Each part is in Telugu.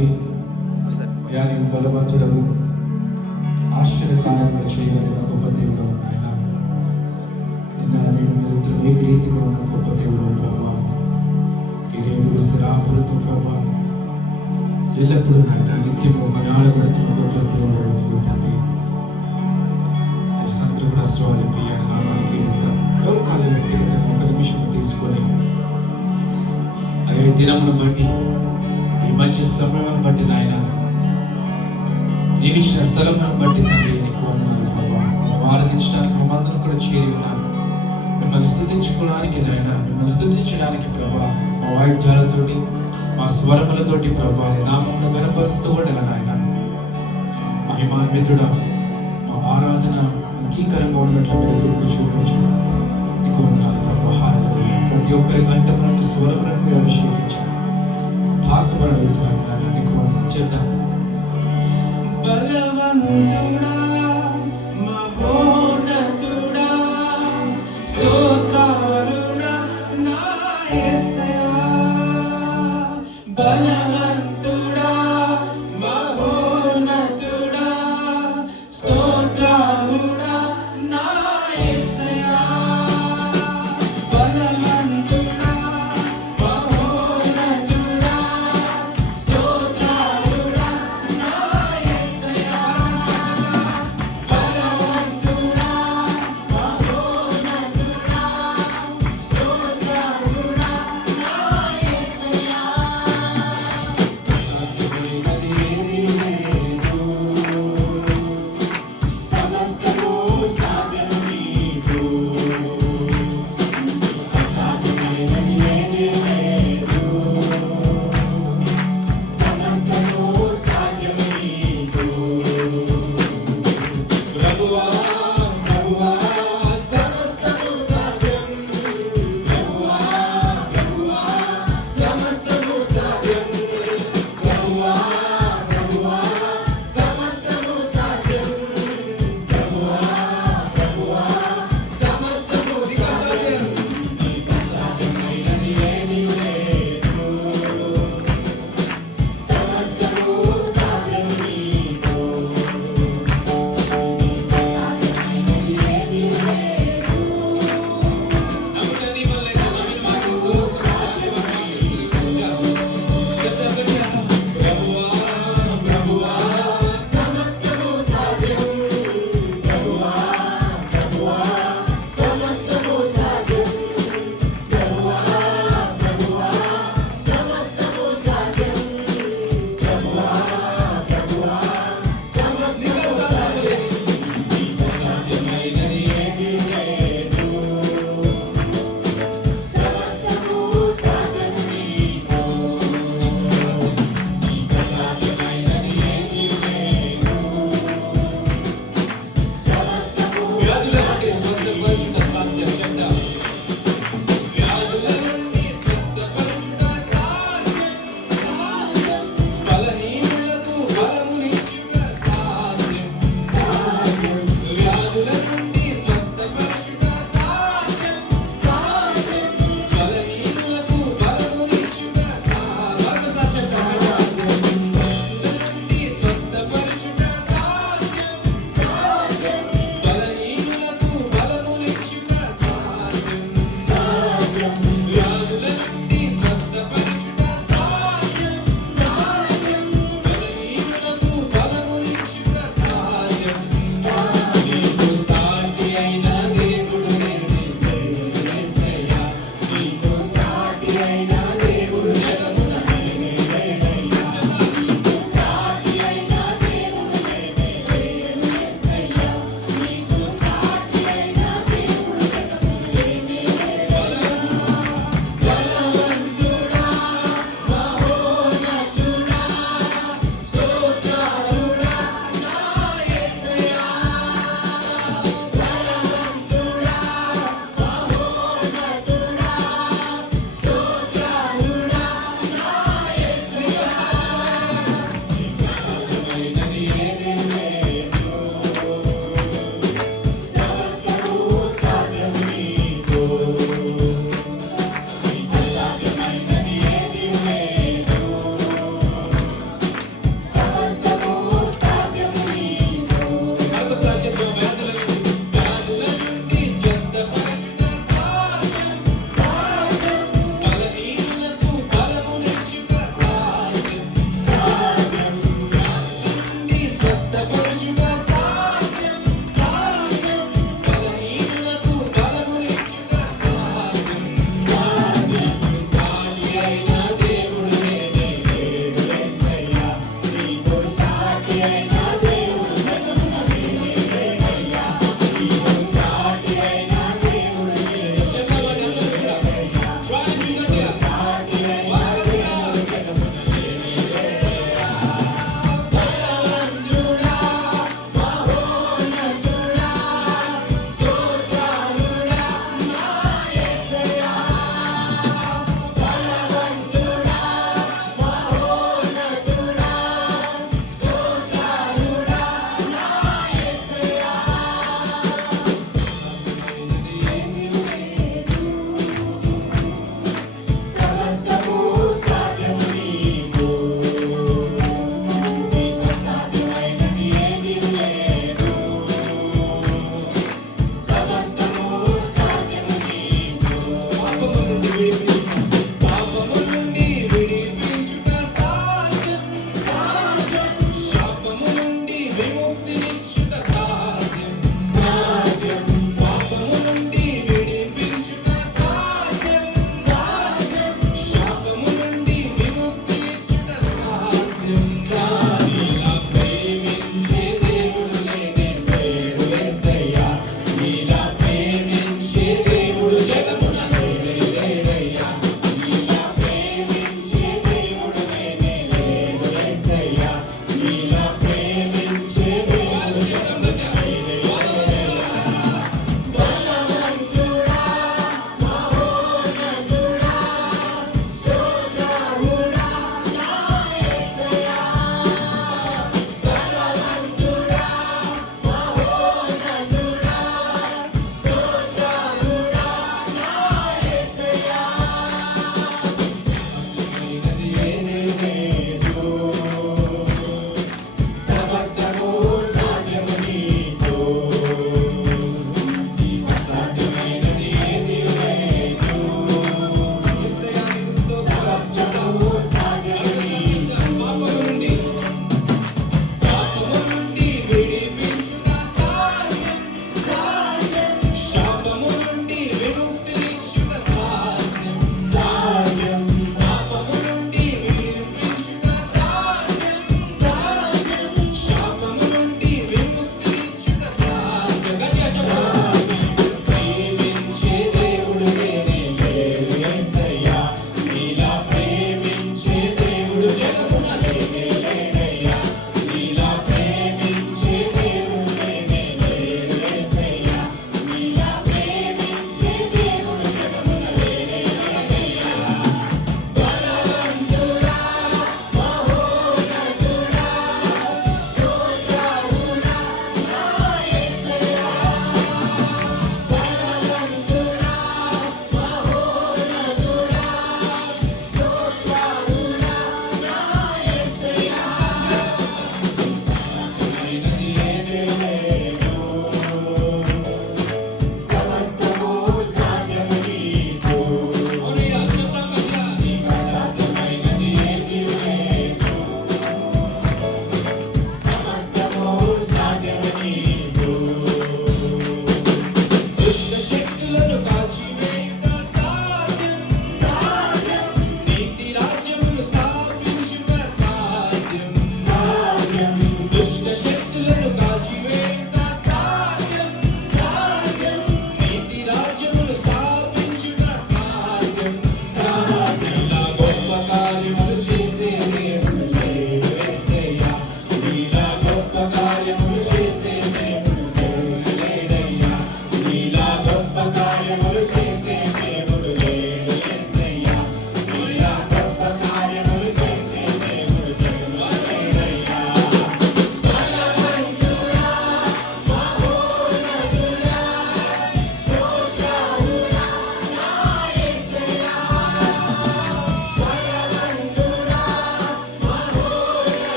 తండ్రి, అయ్యా నీవు బలవంతుడవు, ఆశ్చర్యకార్యములు చేయగలిగిన గొప్ప దేవుడు నాయన. నిన్న నేను నిరంతరం ఏకరీతిగా ఉన్న గొప్ప దేవుడు ప్రభా. కిరీపుడు స్థిరాపులతో ప్రభా ఎల్లప్పుడూ నాయన నిత్యము మనాడబడుతున్న గొప్ప దేవుడు నీవు తండ్రి. అందరూ కూడా శ్రోతలు నామానికి ఎవరు కాలు వ్యక్తిగతంగా ఒక నిమిషం తీసుకొని అయ్యా ఈ దినమును బట్టి, ఈ మంచి సమయాన్ని బట్టి నాయన, నీవిచ్చిన స్థలమును బట్టి తండ్రి నీకు వందనాలు ప్రభా. నేను ఆరాధించడానికి మమ్మందరం కూడా చేరి ఉన్నాను. మిమ్మల్ని స్తుతించుకోవడానికి నాయన, మిమ్మల్ని స్తుతించడానికి ప్రభా మా వాయిద్యాలతోటి, మా స్వరములతోటి ప్రభా నీ నామమును గణపరుస్తూ ఉండగా నాయన. మహిమాన్వితుడా, మా ఆరాధన అంగీకారంగా ఉన్నట్లు మీరు ఎదురు చూపించు. నీకు వందనాలు ప్రభా. హల్లెలూయా. ప్రతి ఒక్కరి కంఠములను స్వరములను మీరు అభిషేకించారు. తాకబడి అడుగుతున్నాను నాయన, నీకు వందనాలు. చేద్దాం. బలవంతుడా, మహోన్నతుడా, స్తోత్రాలుడా నా యేసయ్యా. బలవంతుడా, మహోన్నతుడా, స్తోత్రాలుడా నా యేసయ్యా. బలవంతుడా, మహోన్నతుడా, స్తోత్రాలుడా నా యేసయ్యా.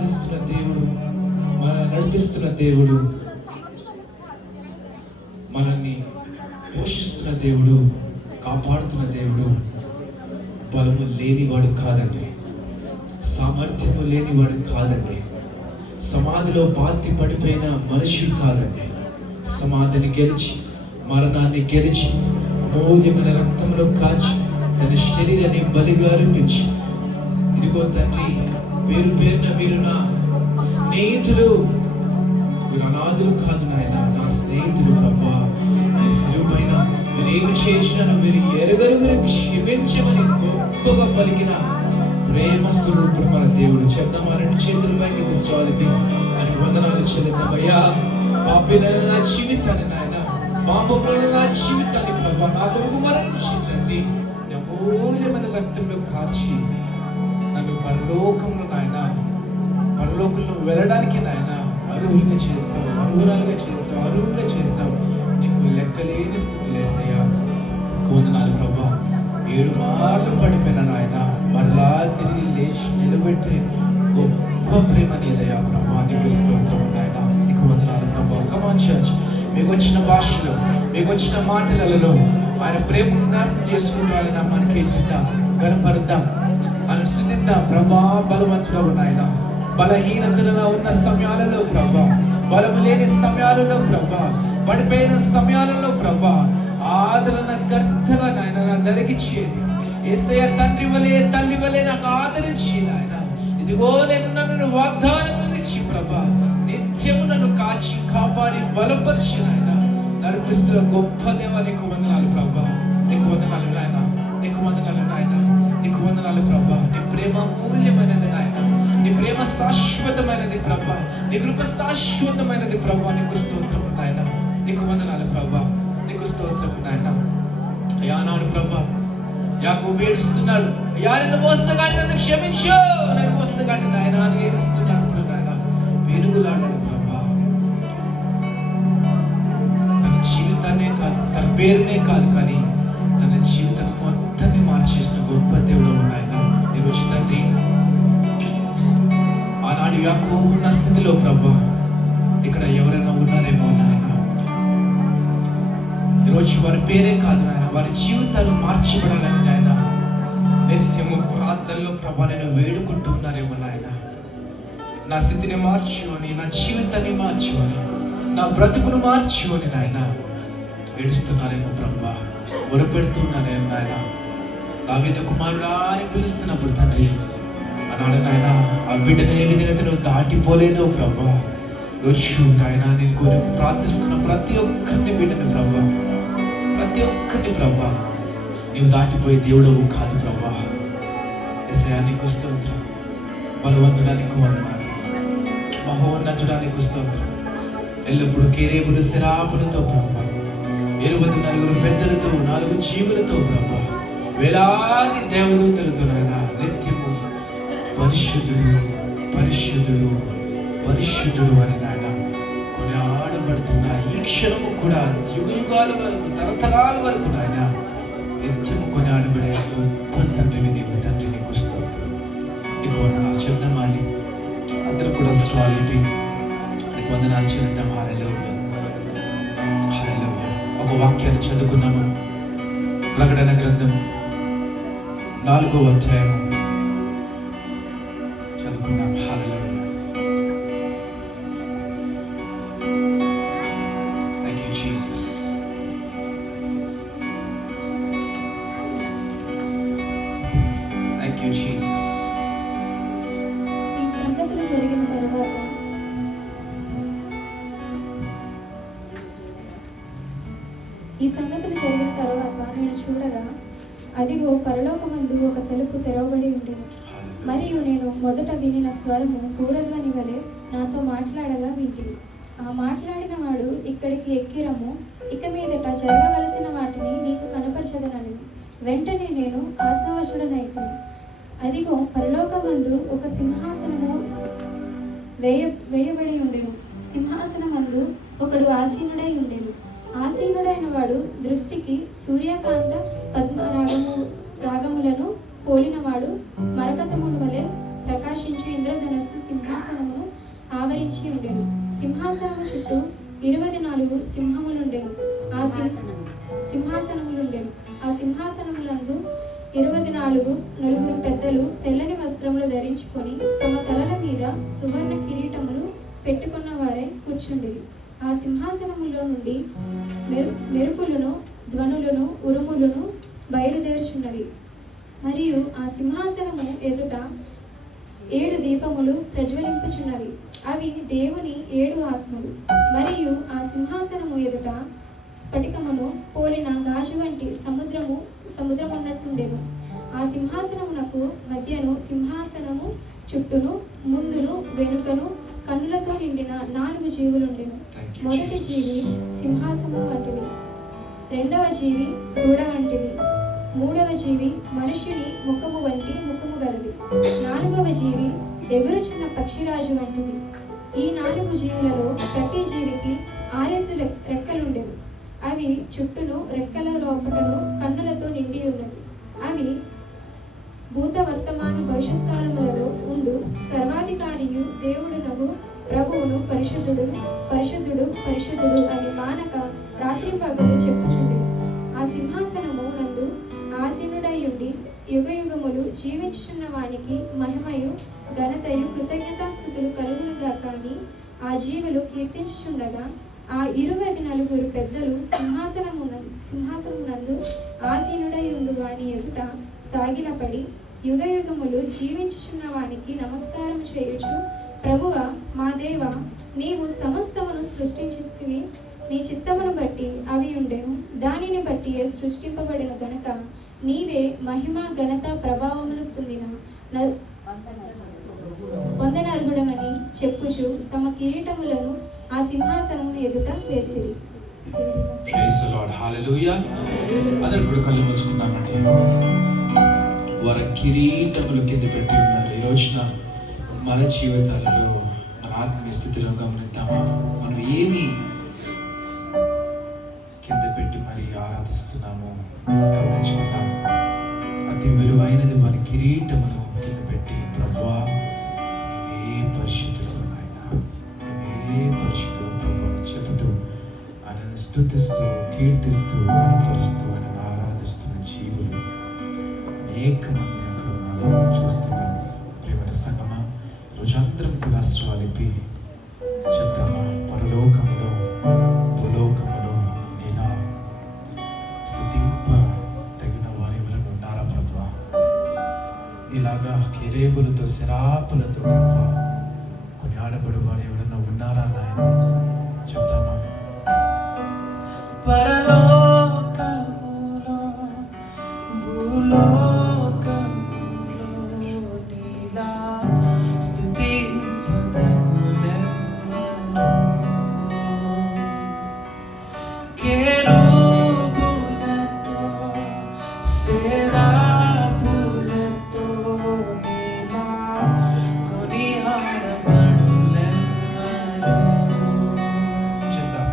ఆరాధిస్తున్న దేవుడు, మనల్ని నడిపిస్తున్న దేవుడు, మనల్ని పోషిస్తున్న దేవుడు, కాపాడుతున్న దేవుడు బలము లేనివాడు కాదండి, సామర్థ్యము లేనివాడు కాదండి, సమాధిలో పాతి పడిపోయిన మనిషి కాదండి. సమాధిని గెలిచి, మరణాన్ని గెలిచి, మౌల్యమైన రక్తంలో కాచి, తన శరీరాన్ని బలిగా అర్పించి, ఇదిగో తండ్రి, పేరు పేరున మీరు నా స్నేహితులు, మీరు అనాథులు కాదు నాయన, నా స్నేహితులు ప్రభా. మీ శిలువ పైన మీరేమి చేసినా మీరు ఎరగరు, మీరు క్షమించమని గొప్పగా పలికిన ప్రేమ స్వరూపుడు మన దేవుడు. చెప్తాం, ఆ రెండు చేతుల పైకి తీసుకురాలిపి ఆయనకు వందనాలు చెల్లిద్దాం. అయ్యా, పాపిన నా జీవితాన్ని నాయన, పాపముల నా జీవితాన్ని ప్రభా నా కొరకు మరణించి తండ్రి, నా మూల్యమైన రక్తంలో కాచి నన్ను పరలోకంలో నాయన, పరలోకంలో వెళ్ళడానికి నాయన అర్హులుగా చేసావు, అర్హురాలుగా చేసావు, అర్హులుగా చేసావు. నీకు లెక్కలేని స్థితులు వేసయ్యా. వందనాలు ప్రభా. 7 మార్లు పడిపోయిన నాయన మరలా తిరిగి లేచి నిలబెట్టే గొప్ప ప్రేమ నీదయ్యా ప్రభా. నీకు స్తోత్రం నాయన, నీకు వందనాలు ప్రభా. కమాన్ చర్చ్, మీకు వచ్చిన భాషలో, మీకు వచ్చిన మాటలలో ఆయన ప్రేమ జ్ఞాపకం చేసుకుంటూ ఆయన నామాన్ని కీర్తిద్దాం, గణపరుద్దాం, ఆయన స్తుతిద్దాం. ప్రభా బలవంతుడు నాయన, బలహీనతలలో ఉన్న సమయాలలో ప్రభా, బలము లేని సమయాలలో ప్రభా, పడిపోయిన సమయాలలో ప్రభా, ఆదరణ కర్తగా నాయన నా దరికి చేరి, యేసయ్య తండ్రి వలె తల్లి వలె నాకు ఆదరించి నాయన, ఇదిగో నేను నన్ను వాగ్దానం ఇచ్చి ప్రభా నిత్యము నన్ను కాచి కాపాడి బలపరిచి నాయన నడిపిస్తున్న గొప్ప దేవ, నీకు వందనాలు ప్రభా. నీకు వందనాలు నాయన, నీకు వందనాలు నాయన, నీకు వందనాలు ప్రభా. నీ ప్రేమ మూల్యమైనది నాయన, నీ ప్రేమ శాశ్వతమైనది ప్రభా, నీ కృప శాశ్వతమైనది ప్రభా. నీకు స్తోత్రం నాయన, నీకు వందనాలు ప్రభా, నీకు స్తోత్రం నాయన. అయ్యా నాడు ప్రభా, యాకోబు ఏడుస్తున్నాడు, అయ్యా నన్ను మోసగాని నన్ను క్షమించు, నన్ను మోసగాని నాయన అని ఏడుస్తున్నాడు. ఇప్పుడు నాయన పెరుగులాడాడు ప్రభా. తన జీవితాన్నే కాదు, తన పేరునే కాదు, కానీ తన జీవితం మొత్తాన్ని మార్చేసిన గొప్ప దేవుడు నాయన. ఈరోజు తండ్రి, ఆనాడు యాకోబు ఉన్న స్థితిలో ప్రభా ఇక్కడ ఎవరైనా ఉన్నారేమో నాయన, ఈరోజు వారి పేరే కాదు నాయన, వారి జీవితాలు మార్చబడాలని నాయన నిత్యము ప్రార్థనలో ప్రభా నేను వేడుకుంటూ ఉన్నారేమో నాయన. నా స్థితిని మార్చు అని, నా జీవితాన్ని మార్చు అని, నా బ్రతుకును మార్చు అని నాయన ఏడుస్తున్నారేమో ప్రభా, మొరపెడుతున్నారేమో నాయన. దావీదు కుమారుడా అని పిలుస్తున్నప్పుడు తండ్రి అన్నాడు నాయన, ఆ బిడ్డను ఏ విధంగా నువ్వు దాటిపోలేదో ప్రభా. రోజు నాయన నేను కోరి ప్రార్థిస్తున్న ప్రతి ఒక్కరిని బిడ్డను ప్రభా, ప్రతి ఒక్కరిని ప్రభా, నీవు దాటిపోయే దేవుడవు కాదు ప్రభా. యేసయ్యా నీకు స్తోత్రం. బలవంతుడా నీకు వందనాలు, మహోన్నతుడా నీకు స్తోత్రం. ఎల్లప్పుడు కేరేబులు శరాపులతో ప్రభా, 24 పెద్దలతో 4 జీవులతో ప్రభా, వేలాది దేవదూతలతో నాయన నిత్యము పరిశుద్ధుడు పరిశుద్ధుడు పరిశుద్ధుడు అని నాయన కొనియాడబడుతున్న ఈ క్షణము కూడా యుగాల వరకు, తరతరాల వరకు నాయన నిత్యము కొనియాడబడే గొప్ప తండ్రిని నీవు. తండ్రి నీకు స్తోత్రం. నీకు వందనాలు చెప్దామాలి, అందరూ కూడా స్వాలిపి నీకు వందనాలు చెల్లిద్దాం. హల్లెలూయా, హల్లెలూయా. ఒక వాక్యాన్ని చదువుకున్నాము. ప్రకటన గ్రంథం 4వ అధ్యాయము చదువుకున్నాం. Hallelujah. Thank you Jesus. Thank you Jesus. ఈ సంగతులు జరిగిన తర్వాత నేను చూడగా అదిగో పరలోకమందు ఒక తలుపు తెరవబడి ఉండేది. మరియు నేను మొదట వినిన స్వరము పూరధ్వని వలె నాతో మాట్లాడగా వింటిని. ఆ మాట్లాడిన వాడు, ఇక్కడికి ఎక్కిరము, ఇక మీదట జరగవలసిన వాటిని నీకు కనపరచదనని. వెంటనే నేను ఆత్మవశుడనైతిని. అదిగో పరలోకమందు ఒక సింహాసనము వేయబడి ఉండెను. సింహాసనమందు ఒకడు ఆసీనుడై ఉండెను. ఆసీనుడైన వాడు దృష్టికి సూర్యకాంత పద్మ రాగములను పోలినవాడు, మరకతముల వలె ప్రకాశించు ఇంద్రధనస్సు సింహాసనమును ఆవరించి ఉండెను. సింహాసనము చుట్టూ 24 సింహములుండెను. ఆ సింహాసనములందు 24 నలుగురు పెద్దలు తెల్లని వస్త్రములు ధరించుకొని తమ తలల మీద సువర్ణ కిరీటములు పెట్టుకున్న వారే కూర్చుండిరి. ఆ సింహాసనములో నుండి మెరుపులను, ధ్వనులను, ఉరుములను బయలుదేరుచున్నవి. మరియు ఆ సింహాసనము ఎదుట 7 దీపములు ప్రజ్వలింపుచున్నవి. అవి దేవుని 7 ఆత్మలు. మరియు ఆ సింహాసనము ఎదుట స్ఫటికమును పోలిన గాజు వంటి సముద్రమున్నట్టుండెను. ఆ సింహాసనమునకు మధ్యను సింహాసనము చుట్టూను ముందును వెనుకను కన్నులతో నిండిన 4 జీవులుండెను. మొదటి జీవి సింహాసనము వంటిది, రెండవ జీవి దూడ వంటిది, మూడవ జీవి మనుష్యుని ముఖము వంటి ముఖము గలది, నాలుగవ జీవి ఎగురుచున్న పక్షిరాజు వంటిది. ఈ 4 జీవులలో ప్రతి జీవికి 6 రెక్కలుండెను. అవి చుట్టూను రెక్కల లోపటను కన్నులతో నిండి ఉన్నవి. అవి భూత వర్తమాన భవిష్యత్ కాలములలో ఉండు సర్వాధికారియు దేవుడునగు ప్రభువును పరిశుద్ధుడు పరిశుద్ధుడు పరిశుద్ధుడు అని మానక రాత్రింపగలు చెప్పుచుంది. ఆ సింహాసనము నందు ఆసీనుడయ్యుండి యుగయుగములు జీవించుచున్న వానికి మహిమయు ఘనతయు కృతజ్ఞతాస్థుతులు కలుగునుగా. కానీ ఆ జీవులు కీర్తించుచుండగా ఆ 24 పెద్దలు సింహాసనమునందు ఆసీనుడై ఉండు వాని ఎదుట సాగిలపడి యుగయుగములు జీవించుచున్న వానికి నమస్కారం చేయుచు, ప్రభువా మా దేవ, నీవు సమస్తమును సృష్టించితివి, నీ చిత్తమును బట్టి అవి ఉండెను, దానిని బట్టి సృష్టింపబడిన గనక నీవే మహిమ ఘనత ప్రభావములు పొందనర్గుడమని చెప్పుచు తమ కిరీటములను ఆ సింహాసనము ఎదుట వేసిరి. ప్రైజ్ ది లార్డ్, హల్లెలూయా. అందరూ కూడా కళ్ళు మూసుకుందామండి. వారి కిరీటములు కింద పెట్టి ఉన్నారు. ఈ రోజున మన జీవితాలలో మన ఆత్మీయ స్థితిలో గమనిద్దామా, మనం ఏమి కింద పెట్టి మరి ఆరాధిస్తున్నాము గమనించుకుందాం. అతి విలువైనది మన కిరీటమును కింద పెట్టి, ప్రభువా నీవే పరిశుద్ధుడు నాయనా, నీవే పరిశుద్ధుడు ప్రభువా చెబుతూ ఆయనను స్తుతిస్తూ కీర్తిస్తూ కనపరుస్తూ ఆయన ఆరాధిస్తున్న జీవులు అనేక మంది అక్కడ ఉన్నారు, చూస్తున్నాం. ప్రియమైన సంగమా, రోజంతరం కూడా అశ్రాలిపి చెప్తామా, పరలోకములో భూలోకములో నీలా స్తుతింప తగిన వారి ఎవరైనా ఉన్నారా ప్రభువా? ఇలాగా కెరేబులతో శరాపులతో ప్రభువా కొన్ని ఆడబడు వారు ఎవరైనా ఉన్నారా నాయన? చెప్తామా, పరలోకములో భూలోకములో నీలా స్తుతింపదగునెవ్వరు. కెరూబులతో సెరాపులతో నీలా కొనియాడబడునెవ్వరు. చెప్తాం,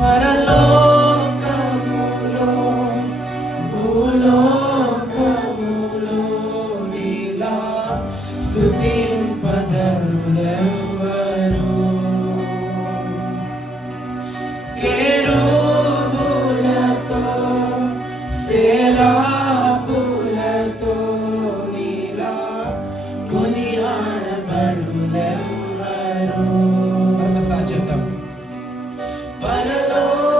పరలోకములో భూలోకములో నీలా స్తుతింపదగునెవ్వరు. కెరూబులతో సెరాపులతో నీలా కొనియాడబడునెవ్వరు. మరొకసారి చెప్తాం, పరలోకములో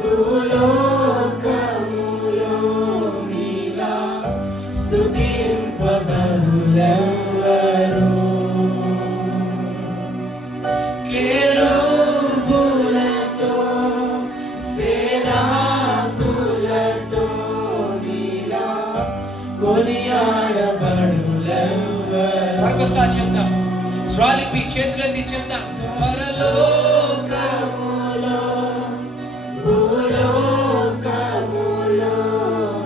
భూలోకములో నీలా స్తుతింపదగునెవ్వరు. కెరూబులతో సెరాపులతో నీలా కొనియాడబడునెవ్వరు. మరొకసారి చెప్తాం, స్వాలిపి చేతులెత్తి చెప్తాం, పరలోకములో భూలోకములో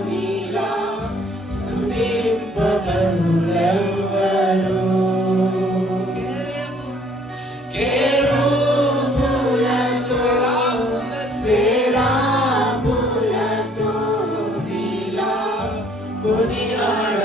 నీలా స్తుతింపదగునెవ్వరు. కెరూబులతో సెరాపులతో నీలా కొనియాడ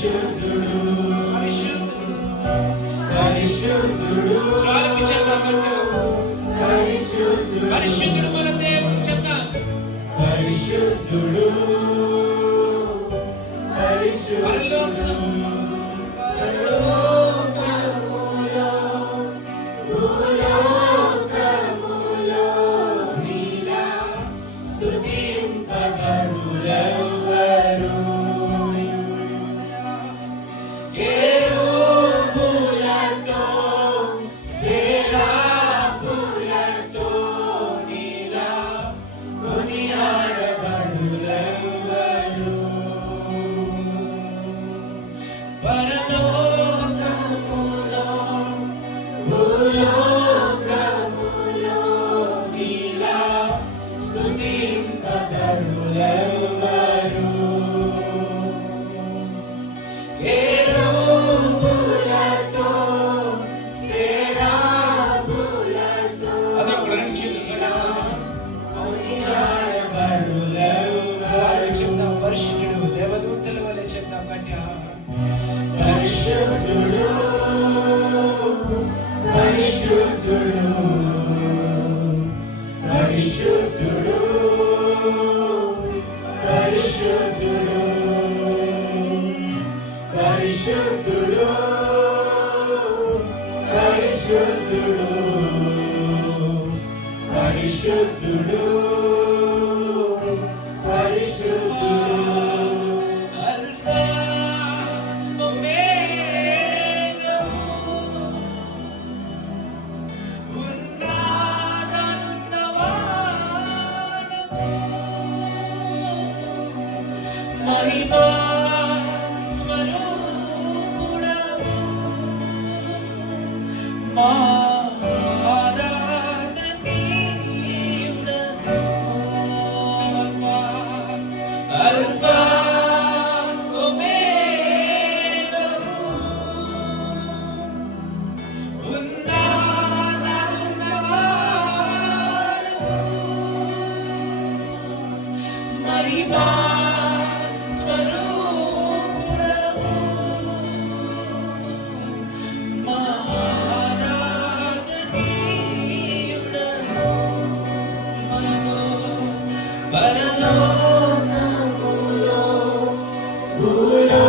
పరిశుద్ధుడు పరిశుద్ధుడు పరిశుద్ధుడు స్వామికి చెప్తాం పరిశుద్ధుడు పరిశుద్ధుడు మన దేవుడు చెప్తాం పరిశుద్ధుడు పరిశుద్ధుడు దేవదూతల వలె చెప్తాం గట్టిగా పరిశుద్ధుడు పరిశుద్ధుడు పరిశుద్ధుడు పరిశుద్ధుడు పరిశుద్ధుడు పరిశుద్ధుడు పరిశుద్ధుడు పరిశుద్ధుడు అల్ఫా ఒమేగా ఉన్నానన్నవాడు మహిమా స్వరూపుడవు మా పరలోకములో భూలోకములో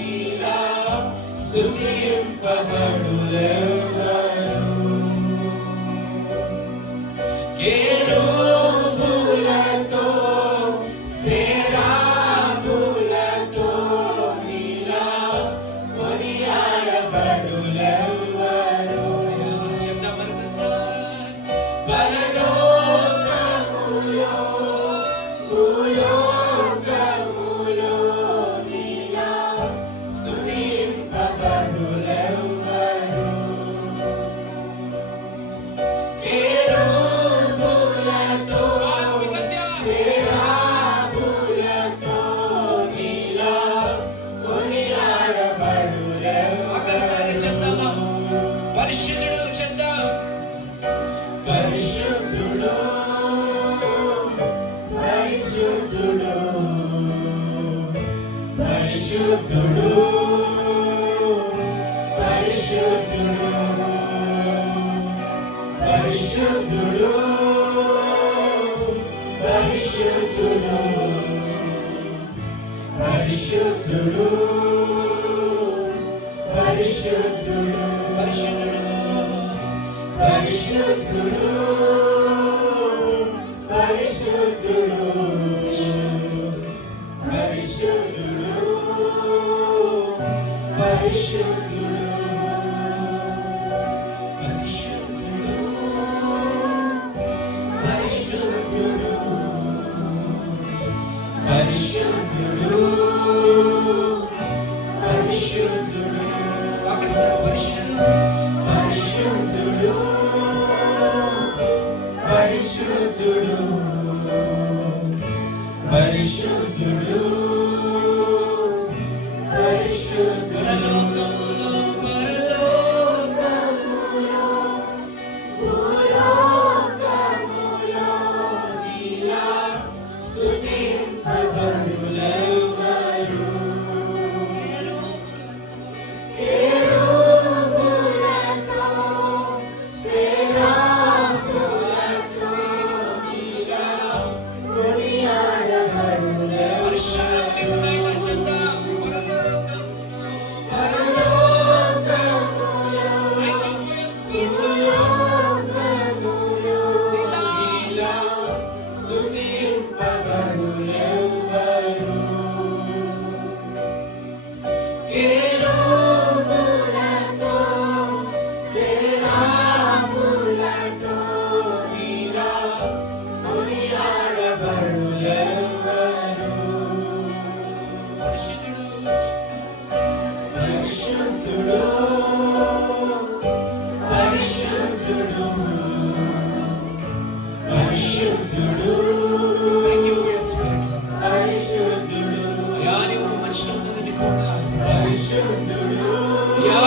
నీలా స్తుతింపబడులెవ్వరు కెరూబులతో సెరాఫులతో నీలా కొనియాడబడులెవ్వరు చెప్తాం మరొకసారి పరలోకములో భూలోకములో నీలా స్తుతింపబడులెవ్వరు పరిశుద్ధుడు పరిశుద్ధుడు పరిశుద్ధుడు పరిశుద్ధుడు పరిశుద్ధుడు పరిశుద్ధుడు పరిశుద్ధుడు పరిశుద్ధుడు పరిశుద్ధుడు ఒకసారి పరిశుద్ధుడు పరిశుద్ధుడు పరిశుద్ధుడు పరిశుద్ధుడు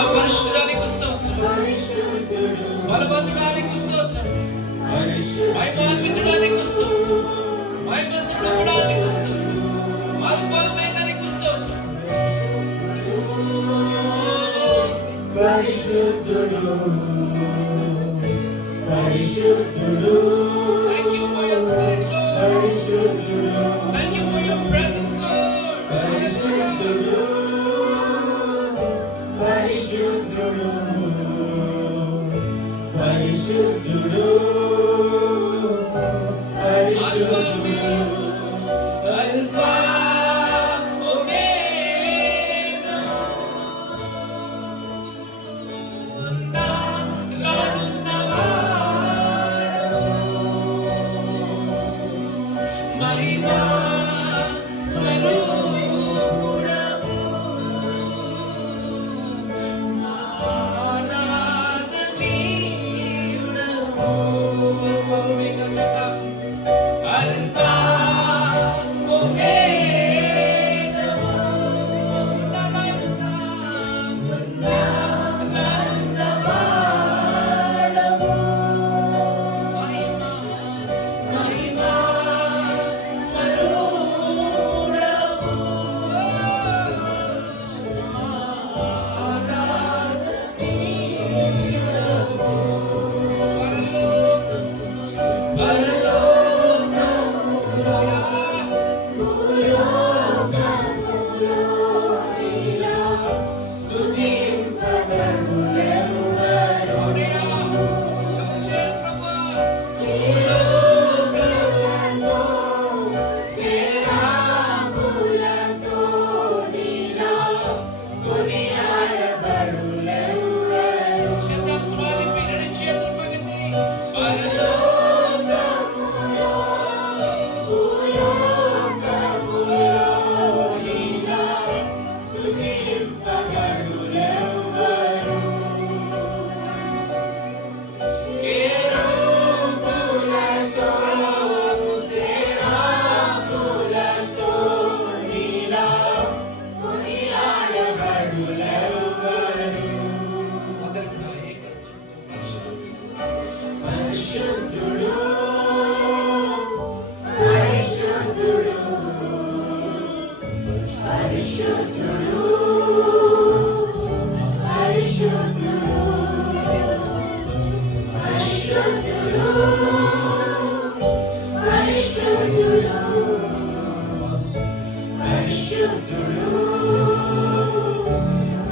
పరిశుద్ధానికి స్తోత్రం బలవంతుడానికి స్తోత్రం మహిమాన్వితుడానికి స్తోత్రం మహిమస్వరూపుడానికి స్తోత్రం ఆల్ఫా ఒమేగానికి స్తోత్రం పరిశుద్ధుడు పరిశుద్ధుడు Thank you for your spirit, Lord. పరిశుద్ధుడు Thank you for your presence, Lord. పరిశుద్ధుడు పరిశుద్ధుడు పరిశుద్ధుడు పరిశుద్ధుడు అల్ఫా ఒమేగా రానున్నవాడు మహిమా స్వరూపుడు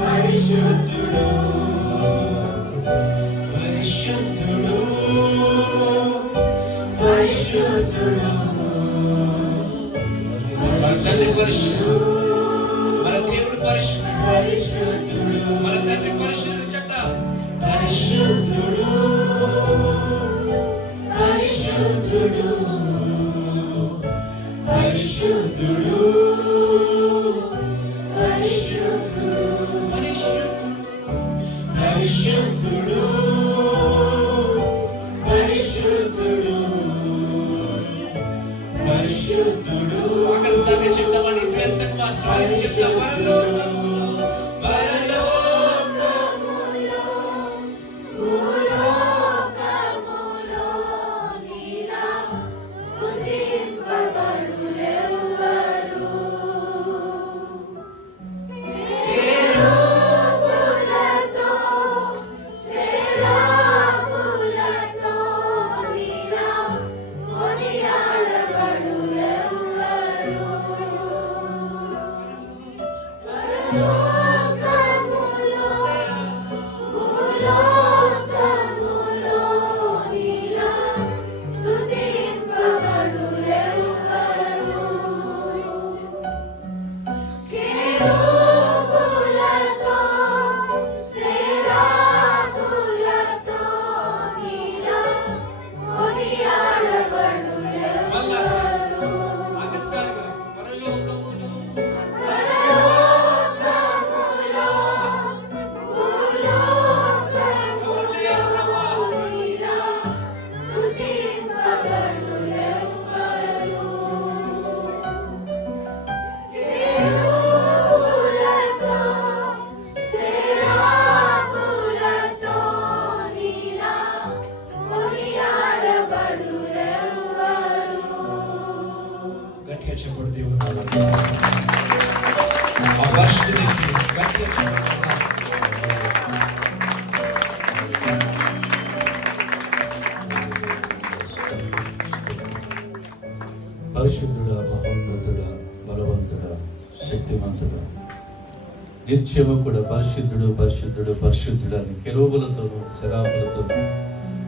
పరిశుద్ధుడు పరిశుద్ధుడు పరిశుద్ధుడు. మన తండ్రి పరిశుద్ధుడు, మన దేవుడు పరిశుద్ధుడు, మన తండ్రి పరిశుద్ధుడు. చెప్తా పరిశుద్ధుడు పరిశుద్ధుడు పరిశుద్ధుడు పరిశుద్ధుడు పరిశుద్ధుడు పరిశుద్ధుడు పరిశుద్ధుడు. ఆఖరిసారిగా చెప్తామని ప్రేసకు మా స్వామి చెప్తాం. పరిశుద్ధుడా, మహోన్నతుడా, బలవంతుడా, శక్తిమంతుడా, నిత్యము కూడా పరిశుద్ధుడు పరిశుద్ధుడు పరిశుద్ధుడు అని కెరూబులతోనూ శరాబులతోనూ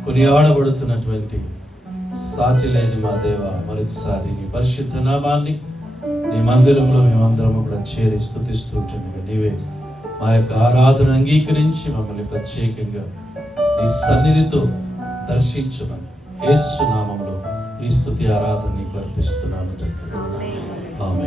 కొనియాడబడుతున్నటువంటి సాటిలేని మా దేవ, మరొకసారి నీ పరిశుద్ధ నామాన్ని నీ మందిరంలో మేమందరము కూడా చేరి స్తుతిస్తూ ఉంటుండగా నీవే మా యొక్క ఆరాధన అంగీకరించి మమ్మల్ని ప్రత్యేకంగా నీ సన్నిధితో దర్శించమని యేసు నామములో ఈ స్తుతి ఆరాధన నీకు అర్పిస్తున్నాను. ఆమేన్.